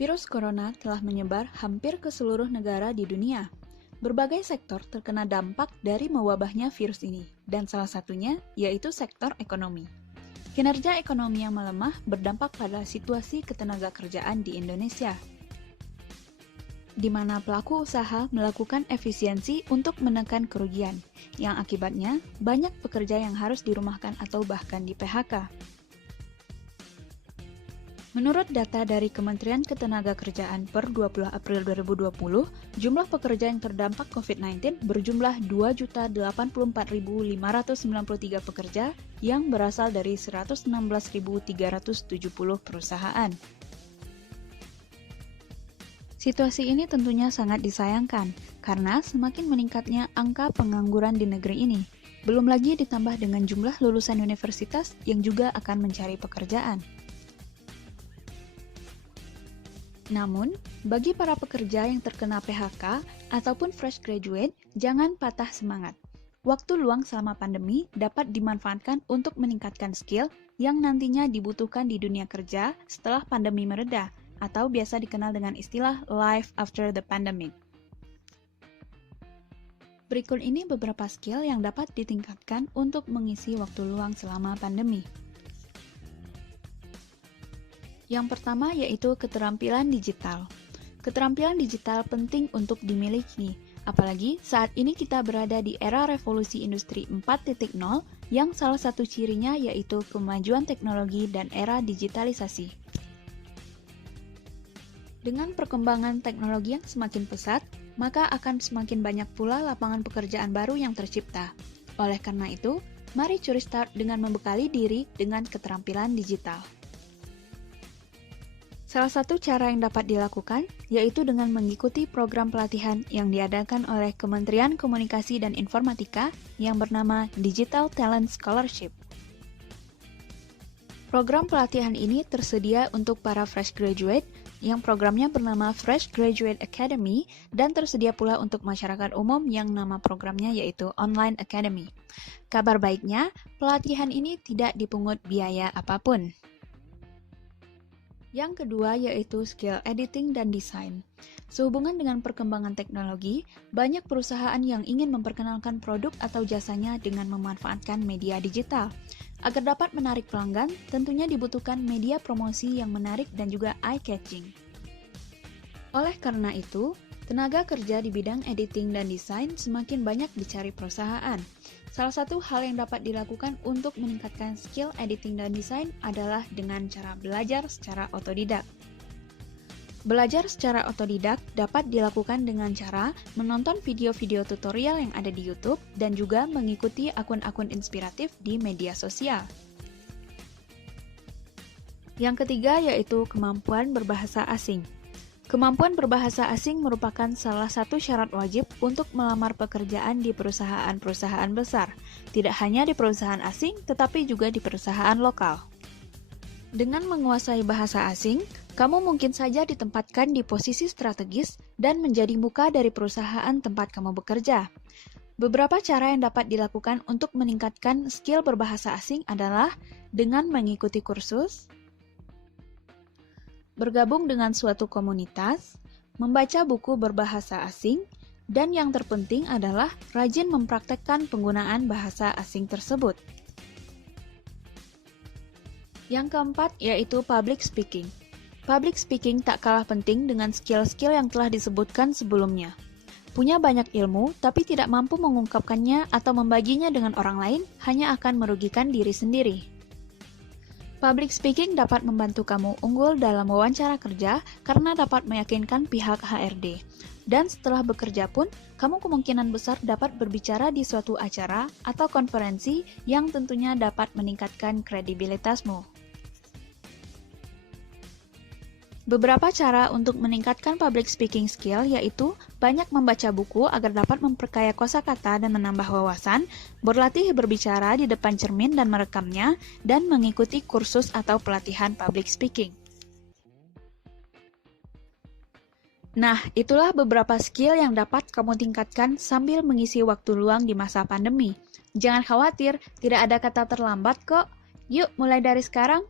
Virus corona telah menyebar hampir ke seluruh negara di dunia. Berbagai sektor terkena dampak dari mewabahnya virus ini, dan salah satunya yaitu sektor ekonomi. Kinerja ekonomi yang melemah berdampak pada situasi ketenagakerjaan di Indonesia, di mana pelaku usaha melakukan efisiensi untuk menekan kerugian, yang akibatnya banyak pekerja yang harus dirumahkan atau bahkan di PHK. Menurut data dari Kementerian Ketenagakerjaan per 20 April 2020, jumlah pekerja yang terdampak COVID-19 berjumlah 2.084.593 pekerja yang berasal dari 116.370 perusahaan. Situasi ini tentunya sangat disayangkan, karena semakin meningkatnya angka pengangguran di negeri ini. Belum lagi ditambah dengan jumlah lulusan universitas yang juga akan mencari pekerjaan. Namun, bagi para pekerja yang terkena PHK ataupun fresh graduate, jangan patah semangat. Waktu luang selama pandemi dapat dimanfaatkan untuk meningkatkan skill yang nantinya dibutuhkan di dunia kerja setelah pandemi mereda, atau biasa dikenal dengan istilah life after the pandemic. Berikut ini beberapa skill yang dapat ditingkatkan untuk mengisi waktu luang selama pandemi. Yang pertama yaitu keterampilan digital. Keterampilan digital penting untuk dimiliki, apalagi saat ini kita berada di era revolusi industri 4.0 yang salah satu cirinya yaitu kemajuan teknologi dan era digitalisasi. Dengan perkembangan teknologi yang semakin pesat, maka akan semakin banyak pula lapangan pekerjaan baru yang tercipta. Oleh karena itu, mari curi start dengan membekali diri dengan keterampilan digital. Salah satu cara yang dapat dilakukan yaitu dengan mengikuti program pelatihan yang diadakan oleh Kementerian Komunikasi dan Informatika yang bernama Digital Talent Scholarship. Program pelatihan ini tersedia untuk para fresh graduate yang programnya bernama Fresh Graduate Academy dan tersedia pula untuk masyarakat umum yang nama programnya yaitu Online Academy. Kabar baiknya, pelatihan ini tidak dipungut biaya apapun. Yang kedua yaitu skill editing dan desain. Sehubungan dengan perkembangan teknologi, banyak perusahaan yang ingin memperkenalkan produk atau jasanya dengan memanfaatkan media digital. Agar dapat menarik pelanggan, tentunya dibutuhkan media promosi yang menarik dan juga eye-catching. Oleh karena itu, tenaga kerja di bidang editing dan desain semakin banyak dicari perusahaan. Salah satu hal yang dapat dilakukan untuk meningkatkan skill editing dan desain adalah dengan cara belajar secara otodidak. Belajar secara otodidak dapat dilakukan dengan cara menonton video-video tutorial yang ada di YouTube dan juga mengikuti akun-akun inspiratif di media sosial. Yang ketiga yaitu kemampuan berbahasa asing. Kemampuan berbahasa asing merupakan salah satu syarat wajib untuk melamar pekerjaan di perusahaan-perusahaan besar, tidak hanya di perusahaan asing, tetapi juga di perusahaan lokal. Dengan menguasai bahasa asing, kamu mungkin saja ditempatkan di posisi strategis dan menjadi muka dari perusahaan tempat kamu bekerja. Beberapa cara yang dapat dilakukan untuk meningkatkan skill berbahasa asing adalah dengan mengikuti kursus, bergabung dengan suatu komunitas, membaca buku berbahasa asing, dan yang terpenting adalah rajin mempraktekkan penggunaan bahasa asing tersebut. Yang keempat yaitu public speaking. Public speaking tak kalah penting dengan skill-skill yang telah disebutkan sebelumnya. Punya banyak ilmu, tapi tidak mampu mengungkapkannya atau membaginya dengan orang lain, hanya akan merugikan diri sendiri. Public speaking dapat membantu kamu unggul dalam wawancara kerja karena dapat meyakinkan pihak HRD. Dan setelah bekerja pun, kamu kemungkinan besar dapat berbicara di suatu acara atau konferensi yang tentunya dapat meningkatkan kredibilitasmu. Beberapa cara untuk meningkatkan public speaking skill yaitu banyak membaca buku agar dapat memperkaya kosakata dan menambah wawasan, berlatih berbicara di depan cermin dan merekamnya, dan mengikuti kursus atau pelatihan public speaking. Nah, itulah beberapa skill yang dapat kamu tingkatkan sambil mengisi waktu luang di masa pandemi. Jangan khawatir, tidak ada kata terlambat kok. Yuk, mulai dari sekarang.